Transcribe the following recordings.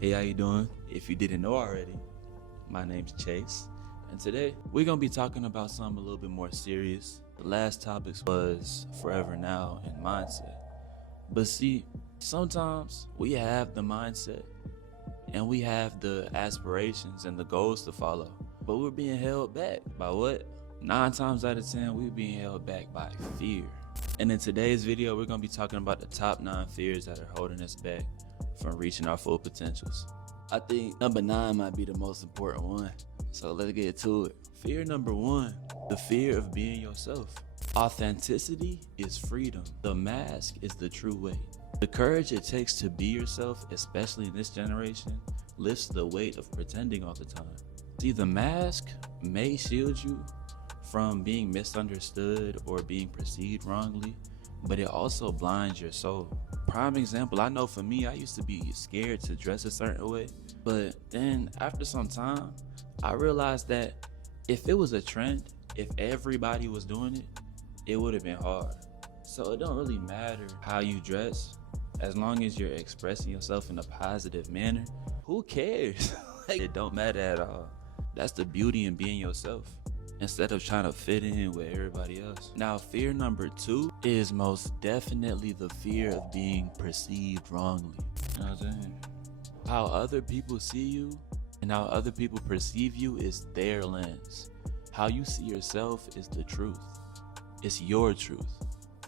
Hey, how you doing? If you didn't know already, my name's Chase, and today we're gonna be talking about something a little bit more serious. The last topic was forever now and mindset. But see, sometimes we have the mindset and we have the aspirations and the goals to follow, but we're being held back by what? 9 times out of 10, we're being held back by fear. And in today's video, we're gonna be talking about the top 9 fears that are holding us back from reaching our full potentials. I think number 9 might be the most important one. So let's get to it. Fear number 1, the fear of being yourself. Authenticity is freedom. The mask is the true way. The courage it takes to be yourself, especially in this generation, lifts the weight of pretending all the time. See, the mask may shield you from being misunderstood or being perceived wrongly, but it also blinds your soul. Prime example, I know for me, I used to be scared to dress a certain way, but then after some time, I realized that if it was a trend, if everybody was doing it, it would have been hard. So it don't really matter how you dress, as long as you're expressing yourself in a positive manner. Who cares? It don't matter at all. That's the beauty in being yourself, instead of trying to fit in with everybody else. Now, fear number 2 is most definitely the fear of being perceived wrongly. You know what I'm saying? How other people see you and how other people perceive you is their lens. How you see yourself is the truth. It's your truth.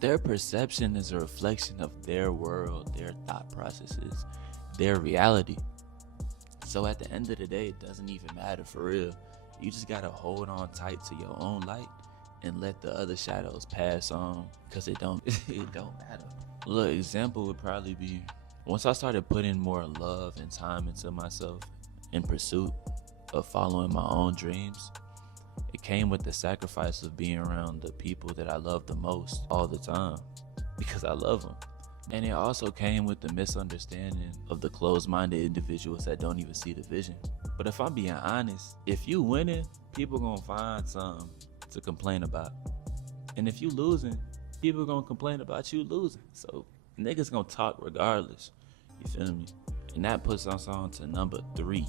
Their perception is a reflection of their world, their thought processes, their reality. So at the end of the day, it doesn't even matter for real. You just gotta hold on tight to your own light and let the other shadows pass on, because it don't matter. Look, example would probably be once I started putting more love and time into myself in pursuit of following my own dreams. It came with the sacrifice of being around the people that I love the most all the time, because I love them. And it also came with the misunderstanding of the closed-minded individuals that don't even see the vision. But if I'm being honest, if you winning, people gonna find something to complain about. And if you losing, people gonna complain about you losing. So niggas gonna talk regardless. You feel me? And that puts us on to number 3.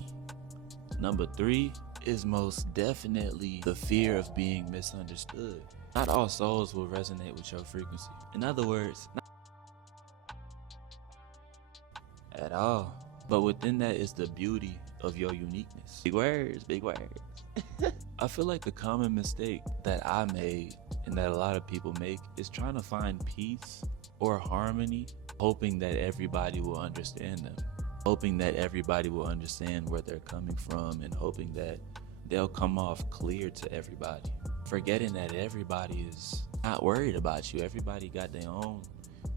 Number 3 is most definitely the fear of being misunderstood. Not all souls will resonate with your frequency. In other words, not at all. But within that is the beauty of your uniqueness. Big words, big words. I feel like the common mistake that I made and that a lot of people make is trying to find peace or harmony, hoping that everybody will understand them, hoping that everybody will understand where they're coming from, and hoping that they'll come off clear to everybody, forgetting that everybody is not worried about you. Everybody got their own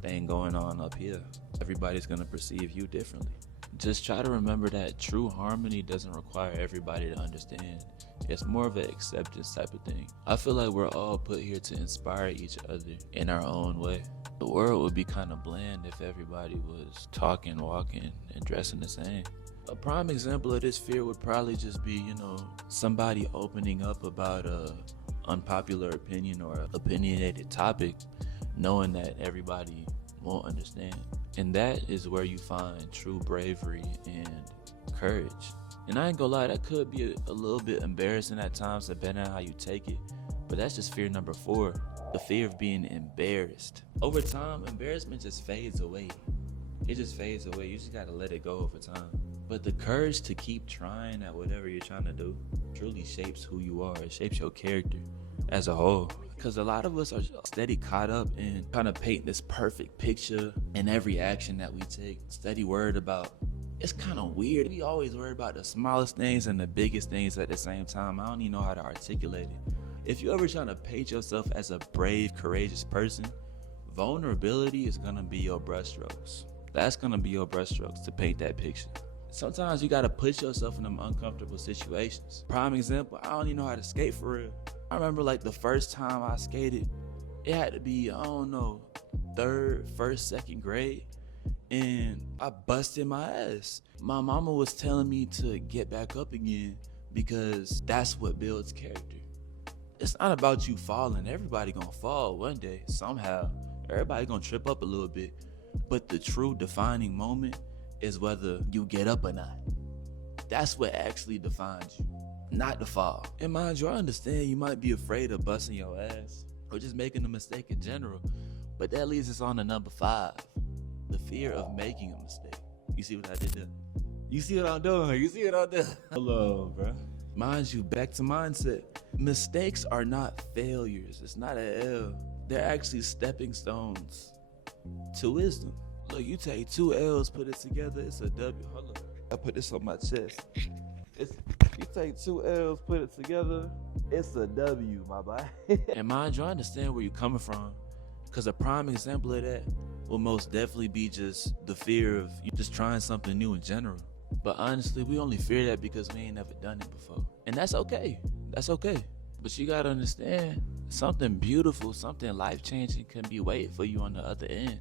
thing going on up here. Everybody's gonna perceive you differently. Just try to remember that true harmony doesn't require everybody to understand. It's more of an acceptance type of thing. I feel like we're all put here to inspire each other in our own way. The world would be kind of bland if everybody was talking, walking, and dressing the same. A prime example of this fear would probably just be, somebody opening up about a unpopular opinion or an opinionated topic, knowing that everybody won't understand. And that is where you find true bravery and courage. And I ain't gonna lie, that could be a little bit embarrassing at times, depending on how you take it. But that's just fear number 4, the fear of being embarrassed. Over time, embarrassment just fades away. It just fades away. You just gotta let it go over time. But the courage to keep trying at whatever you're trying to do truly shapes who you are. It shapes your character as a whole. Because a lot of us are steady caught up in trying to paint this perfect picture in every action that we take. Steady worried about, it's kind of weird. We always worry about the smallest things and the biggest things at the same time. I don't even know how to articulate it. If you're ever trying to paint yourself as a brave, courageous person, vulnerability is gonna be your brushstrokes. That's gonna be your brushstrokes to paint that picture. Sometimes you gotta put yourself in them uncomfortable situations. Prime example, I don't even know how to skate for real. I remember like the first time I skated, it had to be, 3rd, 1st, 2nd grade, and I busted my ass. My mama was telling me to get back up again because that's what builds character. It's not about you falling. Everybody gonna fall one day, somehow. Everybody gonna trip up a little bit. But the true defining moment is whether you get up or not. That's what actually defines you, not the fall. And mind you, I understand you might be afraid of busting your ass or just making a mistake in general, but that leads us on to number 5, the fear of making a mistake. You see what I did there? You see what I'm doing? You see what I'm doing? Hello, bro. Mind you, back to mindset. Mistakes are not failures. It's not an L. They're actually stepping stones to wisdom. Look, you take 2 L's, put it together, it's a W. Hold up. I put this on my chest. You take 2 L's, put it together, it's a W, my boy. And mind you, I understand where you're coming from, because a prime example of that will most definitely be just the fear of you just trying something new in general. But honestly, we only fear that because we ain't never done it before. And that's okay. That's okay. But you gotta understand, something beautiful, something life-changing can be waiting for you on the other end.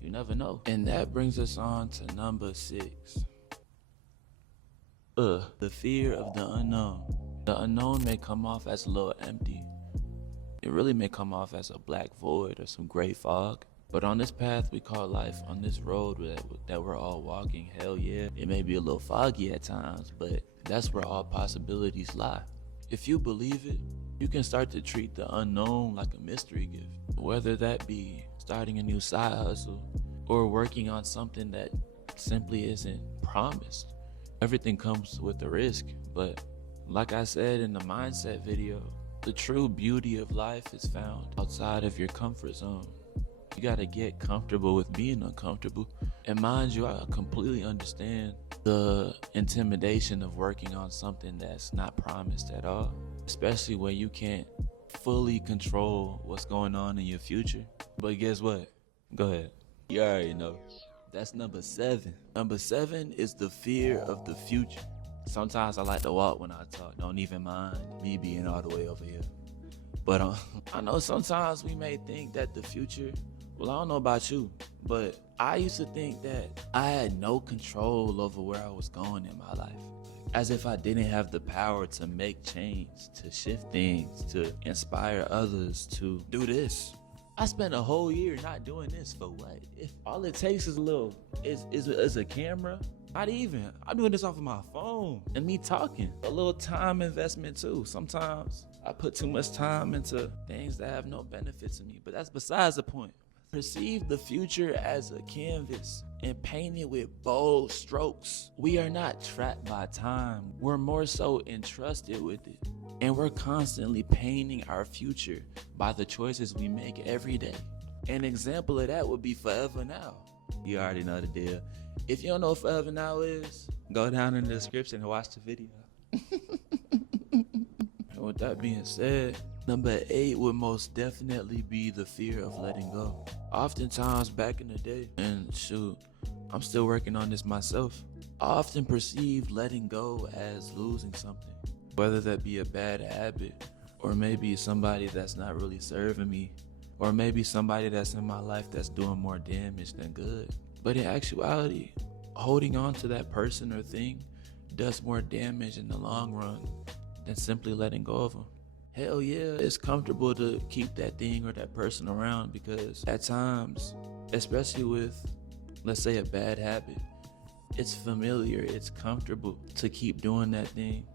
You never know. And that brings us on to number 6. The fear of the unknown. The unknown may come off as a little empty. It really may come off as a black void or some gray fog. But on this path we call life, on this road that we're all walking, hell yeah, it may be a little foggy at times, but that's where all possibilities lie. If you believe it, you can start to treat the unknown like a mystery gift. Whether that be starting a new side hustle or working on something that simply isn't promised. Everything comes with a risk, but like I said in the mindset video, the true beauty of life is found outside of your comfort zone. You gotta get comfortable with being uncomfortable. And mind you, I completely understand the intimidation of working on something that's not promised at all, especially when you can't fully control what's going on in your future. But guess what? Go ahead. You already know. That's number 7. Number 7 is the fear of the future. Sometimes I like to walk when I talk. Don't even mind me being all the way over here. But I know sometimes we may think that the future, well, I don't know about you, but I used to think that I had no control over where I was going in my life. As if I didn't have the power to make change, to shift things, to inspire others to do this. I spent a whole year not doing this for what? If all it takes is is a camera, not even. I'm doing this off of my phone and me talking. A little time investment too. Sometimes I put too much time into things that have no benefit to me, but that's besides the point. Perceive the future as a canvas and paint it with bold strokes. We are not trapped by time. We're more so entrusted with it. And we're constantly painting our future by the choices we make every day. An example of that would be Forever Now. You already know the deal. If you don't know what Forever Now is, go down in the description and watch the video. And with that being said, number 8 would most definitely be the fear of letting go. Oftentimes back in the day, and shoot, I'm still working on this myself, I often perceived letting go as losing something. Whether that be a bad habit, or maybe somebody that's not really serving me, or maybe somebody that's in my life that's doing more damage than good. But in actuality, holding on to that person or thing does more damage in the long run than simply letting go of them. Hell yeah, it's comfortable to keep that thing or that person around because at times, especially with, let's say, a bad habit, it's familiar, it's comfortable to keep doing that thing.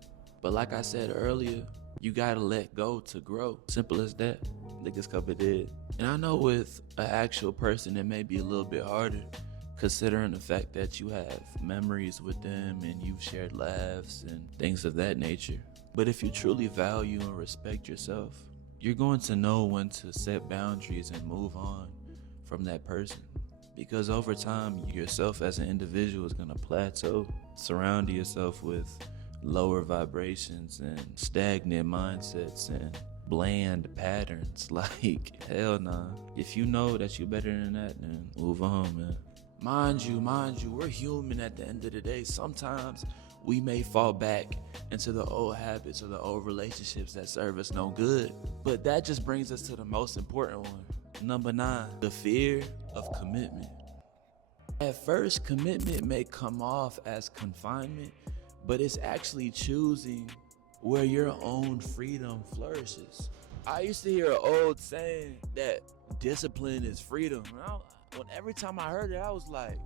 But like I said earlier, you gotta let go to grow. Simple as that. Niggas cover dead. And I know with an actual person, it may be a little bit harder considering the fact that you have memories with them and you've shared laughs and things of that nature. But if you truly value and respect yourself, you're going to know when to set boundaries and move on from that person. Because over time, yourself as an individual is gonna plateau. Surround yourself with lower vibrations and stagnant mindsets and bland patterns. Like, hell nah. If you know that you're better than that, then move on, man. Mind you, we're human at the end of the day. Sometimes we may fall back into the old habits or the old relationships that serve us no good. But that just brings us to the most important one. Number 9, the fear of commitment. At first, commitment may come off as confinement, but it's actually choosing where your own freedom flourishes. I used to hear an old saying that discipline is freedom. Every time I heard it, I was like,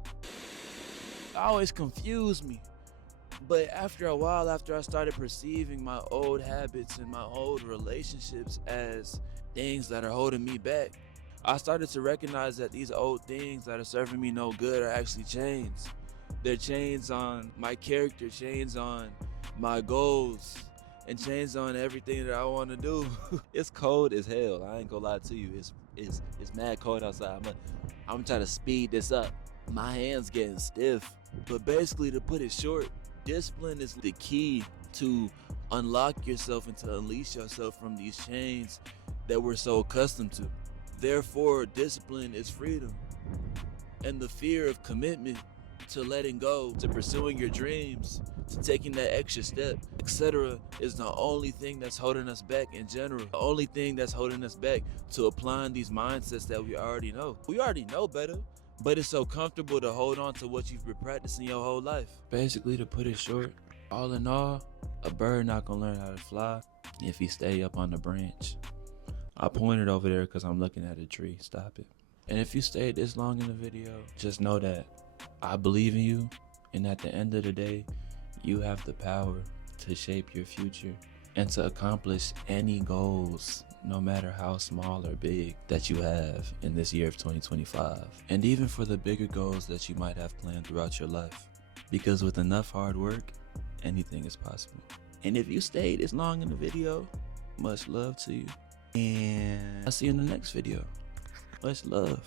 always confused me. But after a while, after I started perceiving my old habits and my old relationships as things that are holding me back, I started to recognize that these old things that are serving me no good are actually chains. They're chains on my character, chains on my goals, and chains on everything that I want to do. It's cold as hell. I ain't gonna lie to you. It's mad cold outside. I'm trying to speed this up. My hands getting stiff. But basically, to put it short, discipline is the key to unlock yourself and to unleash yourself from these chains that we're so accustomed to. Therefore, discipline is freedom. And the fear of commitment, to letting go, to pursuing your dreams, to taking that extra step, etc., is the only thing that's holding us back in general. The only thing that's holding us back to applying these mindsets that we already know. We already know better, but it's so comfortable to hold on to what you've been practicing your whole life. Basically, to put it short, all in all, a bird not gonna learn how to fly if he stay up on the branch. I pointed over there because I'm looking at a tree. Stop it. And if you stayed this long in the video, just know that I believe in you, and at the end of the day, you have the power to shape your future and to accomplish any goals, no matter how small or big, that you have in this year of 2025. And even for the bigger goals that you might have planned throughout your life. Because with enough hard work, anything is possible. And if you stayed this long in the video, much love to you. And I'll see you in the next video. Much love.